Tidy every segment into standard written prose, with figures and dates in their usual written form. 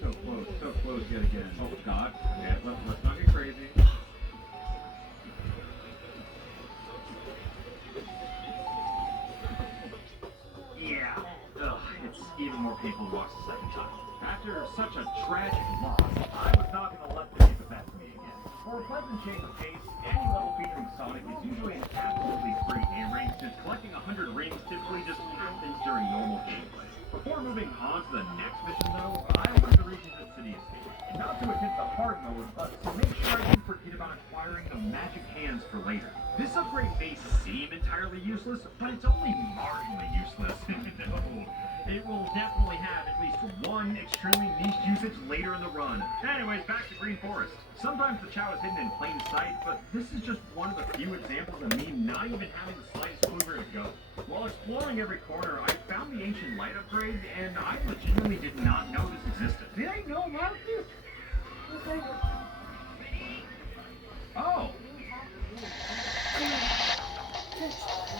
so close yet again. Oh God, okay, let's not get crazy. Yeah, ugh, it's even more painful to watch the second time. After such a tragic loss, I was not going to let them get the best of me again. For a pleasant change of pace, any level featuring Sonic is usually an absolutely free game range, since collecting 100 rings typically just happens during normal gameplay. Before moving on to the next mission though, I wanted to revisit City Escape. And not to attempt the hard mode, but to make sure I didn't forget about acquiring the magic hands for later. This upgrade may seem entirely useless, but it's only marginally useless. No, it will definitely have at least one extremely niche usage later in the run. Anyways, back to Green Forest. Sometimes the Chow is hidden in plain sight, but this is just one of the few examples of me not even having the slightest clue where to go. While exploring every corner, I found the ancient light upgrade, and I legitimately did not know this existed. Did I know about this? Oh!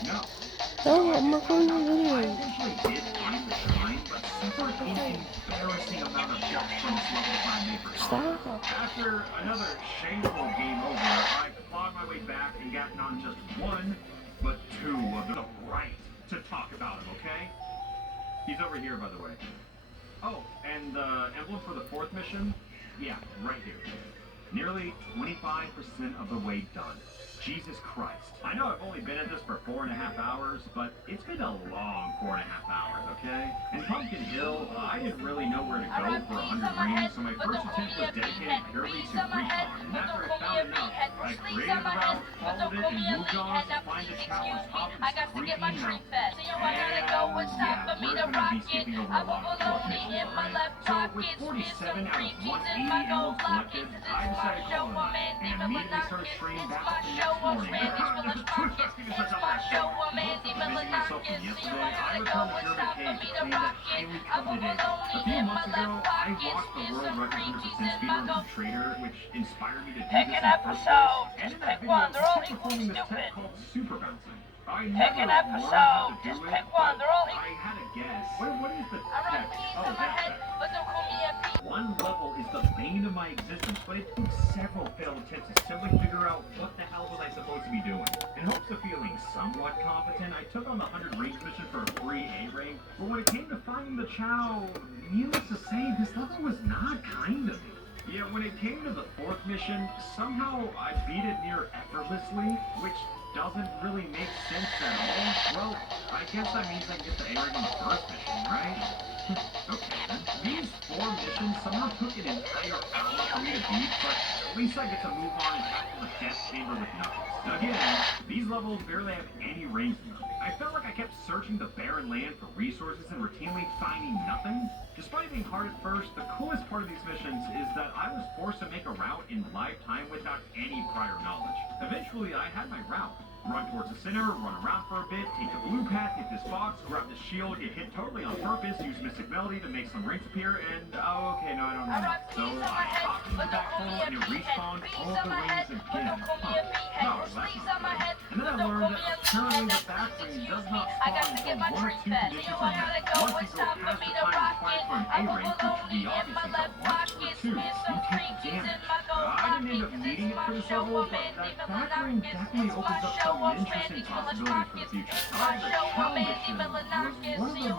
No. No, I'm not going to I do it. eventually did find the shrine, but suffered an embarrassing amount of jumps from this level if I may recall. Stop. After another shameful game over, I clawed my way back and got not just one, but two of the right to talk about him, okay? He's over here, by the way. Oh, and the emblem for the fourth mission? Yeah, right here. Nearly 25% of the way done. Jesus Christ. I know I've only been at this for 4.5 hours, but it's been a long 4.5 hours, okay? In Pumpkin Hill, I didn't really know where to go for 100 rings, so my first attempt was dedicated purely to recon. And after I found enough, I created the route, followed it, and moved on to find the tower on top of this creepy mountain. And yeah, we're gonna be skipping over a lot of fourth missions, alright? So with 47 out of 180 emblems collected, I decided to call it a night, and immediately started straying back up the next morning. Avenging myself from yesterday, I returned to Pyramid Cave to claim that highly coveted egg. A few months ago, I watched the world record 100% speedrun from Trader, which inspired me to do this in the first place. And in that video, I kept performing this tech called super bouncing. I never learned how to do it, but I had a guess. What is the tech? Oh, that tech. One level is the bane of my existence, but it took several failed attempts to simply figure out what the hell was I supposed to be doing. In hopes of feeling somewhat competent, I took on the 100 rings mission for a free A rank, but when it came to finding the Chow, needless to say, this level was not kind of me. Yeah, when it came to the fourth mission, somehow I beat it near effortlessly, which doesn't really make sense at all. Well, I guess that means I can get the A rank on the first mission, right? Okay then. These 4 missions somehow took an entire hour for me to beat, but at least I get to move on and tackle the death chamber with Knuckles. Again, these levels barely have any rings in them. I felt like I kept searching the barren land for resources and routinely finding nothing. Despite being hard at first, the coolest part of these missions is that I was forced to make a route in live time without any prior knowledge. Eventually, I had my route. Run towards the center, run around for a bit, take the blue path, hit this box, grab the shield, get hit totally on purpose, use Mystic Melody to make some rings appear, and oh, okay, no, I don't know. So I hopped into the back hole and it respawned all the rings again. No, that's not good. And then I learned that apparently the back ring does not spawn until 1 or 2 conditions are met. Once you go past the time required for an A rank, which we obviously don't want, or 2, you take damage. I didn't end up needing it for this level, but that back ring definitely opens up some interesting possibilities for the future. However, the Chow mission was one of the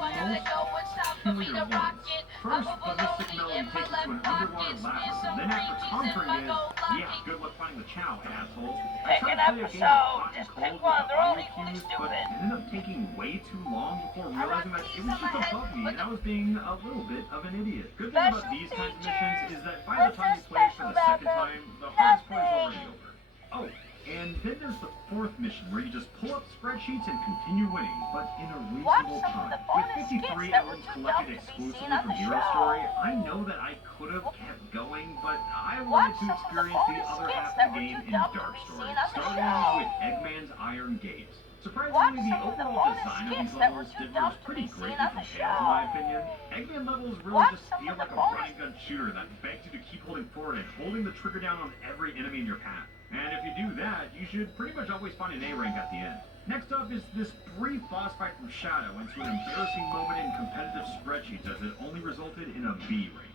most peculiar ones. First, the Mystic Melody takes you to an underwater labyrinth, and then after conquering it, yeah, good luck finding the Chow, asshole. I tried to play a game of hot and cold with the audio cues, but it ended up taking way too long before realizing that it was just above me, and I was being a little bit of an idiot. Good thing about these kinds of missions is that by the time you play for the second time, the hardest part is already over. Oh, and then there's the fourth mission where you just pull up spreadsheets and continue winning, but in a reasonable time. With 53 emblems collected exclusively from Hero Story, I know that I could have kept going, but I wanted to experience the other half of the game in Dark Story, starting with Eggman's Iron Gaze. Surprisingly, the overall design of these levels differs pretty greatly from Tails, in my opinion. Eggman levels really just feel like a running gun shooter that begs you to keep holding forward and holding the trigger down on every enemy in your path. And if you do that, you should pretty much always find an A rank at the end. Next up is this brief boss fight from Shadow into an embarrassing moment in competitive spreadsheets as it only resulted in a B rank.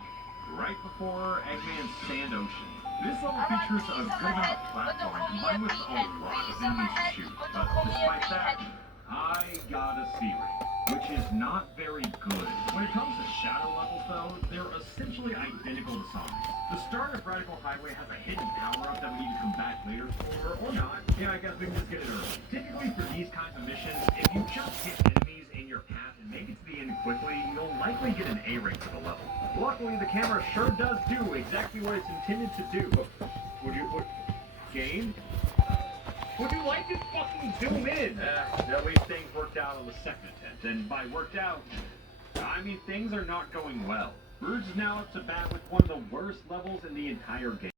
right before Eggman's Sand Ocean. This level features a good amount of platforming combined with a lot of enemies to shoot, but despite that, I got a C rate, which is not very good. When it comes to shadow levels, though, they're essentially identical to Sonic. The start of Radical Highway has a hidden power-up that we need to come back later for, or not. Yeah, I guess we can just get it early. Typically for these kinds of missions, if you just hit enemies in your path and make it to the end quickly, you'll likely get an A rate for the level. Luckily, the camera sure does do exactly what it's intended to do. Game? Would you like to fucking zoom in? At least things worked out on the second attempt, and by worked out, I mean things are not going well. Rouge is now up to bat with one of the worst levels in the entire game.